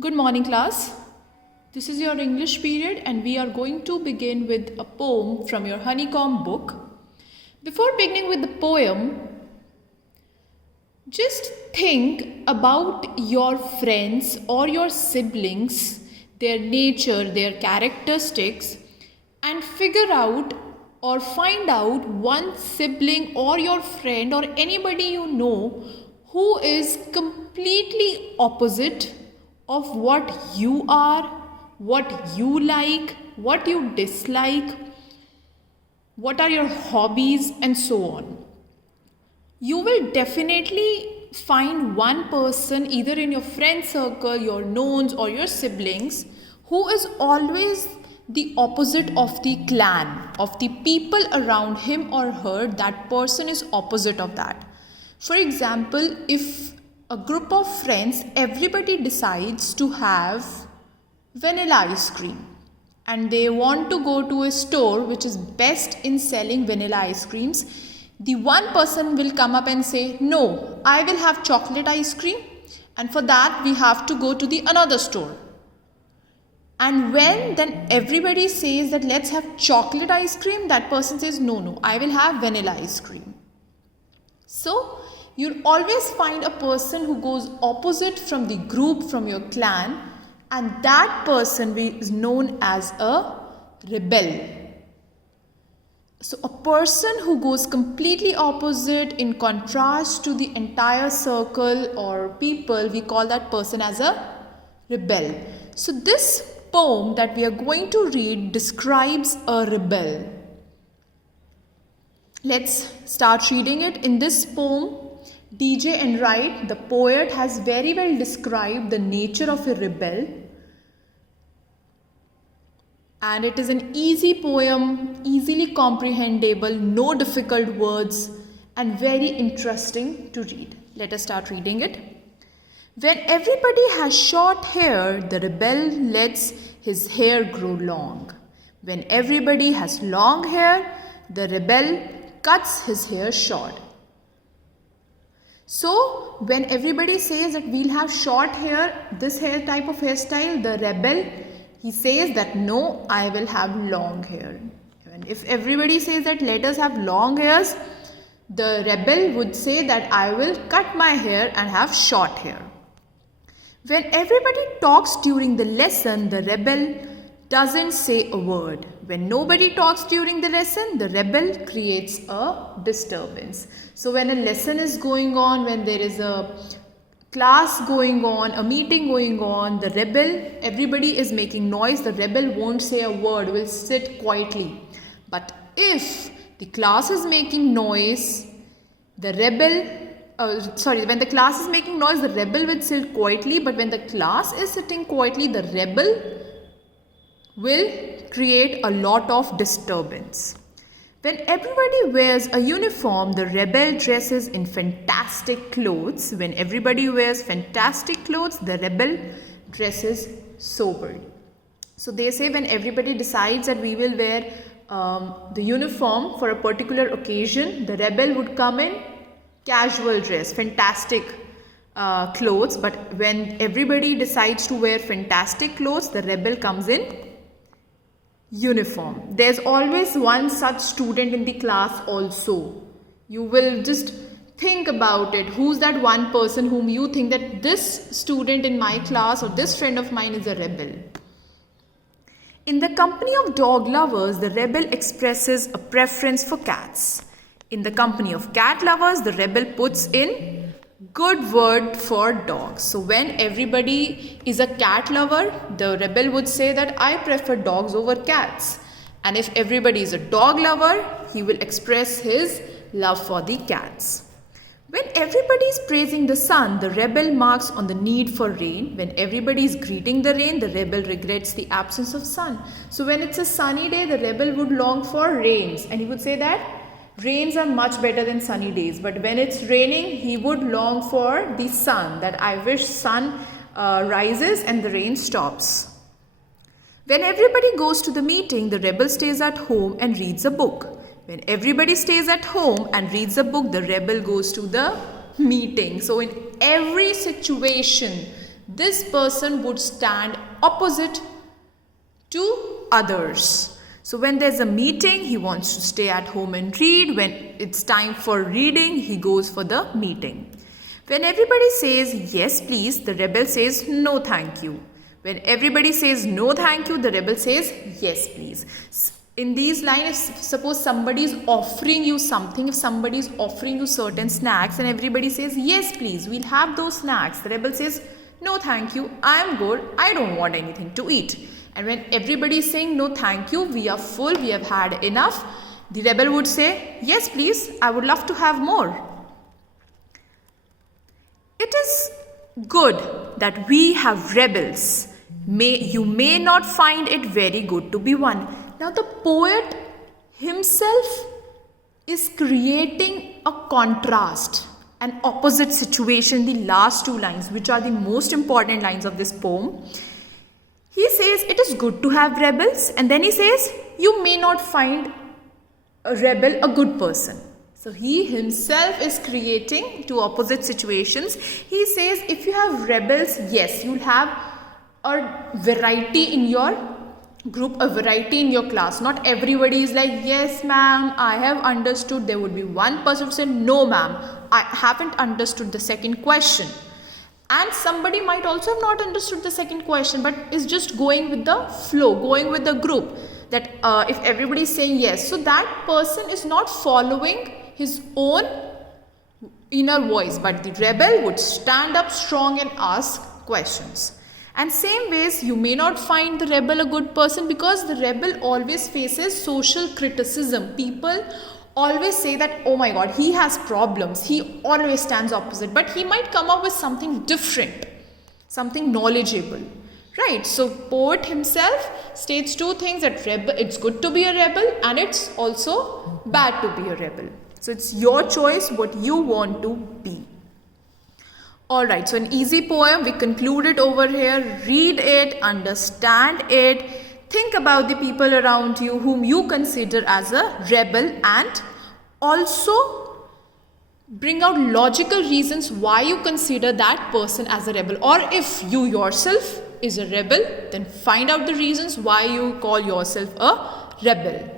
Good morning, class. This is your English period, and we are going to begin with a poem from your Honeycomb book. Before beginning with the poem, just think about your friends or your siblings, their nature, their characteristics, and figure out or find out one sibling or your friend or anybody you know who is completely opposite of what you are, what you like, what you dislike, what are your hobbies, and so on. You will definitely find one person either in your friend circle, your knowns, or your siblings who is always the opposite of the clan, of the people around him or her. That person is opposite of that. For example, if a group of friends, everybody decides to have vanilla ice cream and they want to go to a store which is best in selling vanilla ice creams, the one person will come up and say, no, I will have chocolate ice cream, and for that we have to go to the another store. And when then everybody says that let's have chocolate ice cream, that person says, no, I will have vanilla ice cream. So you'll always find a person who goes opposite from the group, from your clan, and that person is known as a rebel. So a person who goes completely opposite in contrast to the entire circle or people, we call that person as a rebel. So this poem that we are going to read describes a rebel. Let's start reading it. In this poem, DJ Enright, the poet, has very well described the nature of a rebel. And it is an easy poem, easily comprehensible, no difficult words, and very interesting to read. Let us start reading it. When everybody has short hair, the rebel lets his hair grow long. When everybody has long hair, the rebel cuts his hair short. So, when everybody says that we'll have short hair, this hair type of hairstyle, the rebel, he says that no, I will have long hair. And if everybody says that let us have long hairs, the rebel would say that I will cut my hair and have short hair. When everybody talks during the lesson, the rebel doesn't say a word. When nobody talks during the lesson, the rebel creates a disturbance. So when a lesson is going on, when there is a class going on, a meeting going on, the rebel, everybody is making noise, the rebel won't say a word, will sit quietly. But if the class is making noise, the rebel, when the class is making noise, the rebel will sit quietly, but when the class is sitting quietly, the rebel will create a lot of disturbance. When everybody wears a uniform, the rebel dresses in fantastic clothes. When everybody wears fantastic clothes, the rebel dresses soberly. So they say when everybody decides that we will wear the uniform for a particular occasion, the rebel would come in casual dress, fantastic clothes. But when everybody decides to wear fantastic clothes, the rebel comes in uniform. There's always one such student in the class also. You will just think about it. Who's that one person whom you think that this student in my class or this friend of mine is a rebel? In the company of dog lovers, the rebel expresses a preference for cats. In the company of cat lovers, the rebel puts in good word for dogs. So when everybody is a cat lover, the rebel would say that I prefer dogs over cats. And if everybody is a dog lover, he will express his love for the cats. When everybody is praising the sun, the rebel marks on the need for rain. When everybody is greeting the rain, the rebel regrets the absence of sun. So when it's a sunny day, the rebel would long for rains, and he would say that rains are much better than sunny days. But when it's raining, he would long for the sun, that I wish sun rises and the rain stops. When everybody goes to the meeting, the rebel stays at home and reads a book. When everybody stays at home and reads a book, the rebel goes to the meeting. So in every situation, this person would stand opposite to others. So when there's a meeting, he wants to stay at home and read. When it's time for reading, he goes for the meeting. When everybody says yes please, the rebel says no thank you. When everybody says no thank you, the rebel says yes please. In these lines, suppose somebody is offering you something, if somebody is offering you certain snacks and everybody says yes please, we'll have those snacks, the rebel says no thank you, I am good, I don't want anything to eat. And when everybody is saying no thank you, we are full, we have had enough, the rebel would say yes please, I would love to have more. It is good that we have rebels. You may not find it very good to be one. Now the poet himself is creating a contrast, an opposite situation, the last two lines, which are the most important lines of this poem. He says it is good to have rebels, and then he says you may not find a rebel a good person. So he himself is creating two opposite situations. He says if you have rebels, yes, you'll have a variety in your group, a variety in your class. Not everybody is like, yes ma'am, I have understood. There would be one person who said, no ma'am, I haven't understood the second question. And somebody might also have not understood the second question, but is just going with the flow, going with the group. That if everybody is saying yes, so that person is not following his own inner voice, but the rebel would stand up strong and ask questions. And same ways, you may not find the rebel a good person because the rebel always faces social criticism. People always say that, oh my god, he has problems, he always stands opposite, but he might come up with something different, something knowledgeable, right? So poet himself states two things, that it's good to be a rebel and it's also bad to be a rebel. So it's your choice what you want to be. Alright, so an easy poem, we conclude it over here. Read it, understand it, think about the people around you whom you consider as a rebel, and also bring out logical reasons why you consider that person as a rebel. Or if you yourself is a rebel, then find out the reasons why you call yourself a rebel.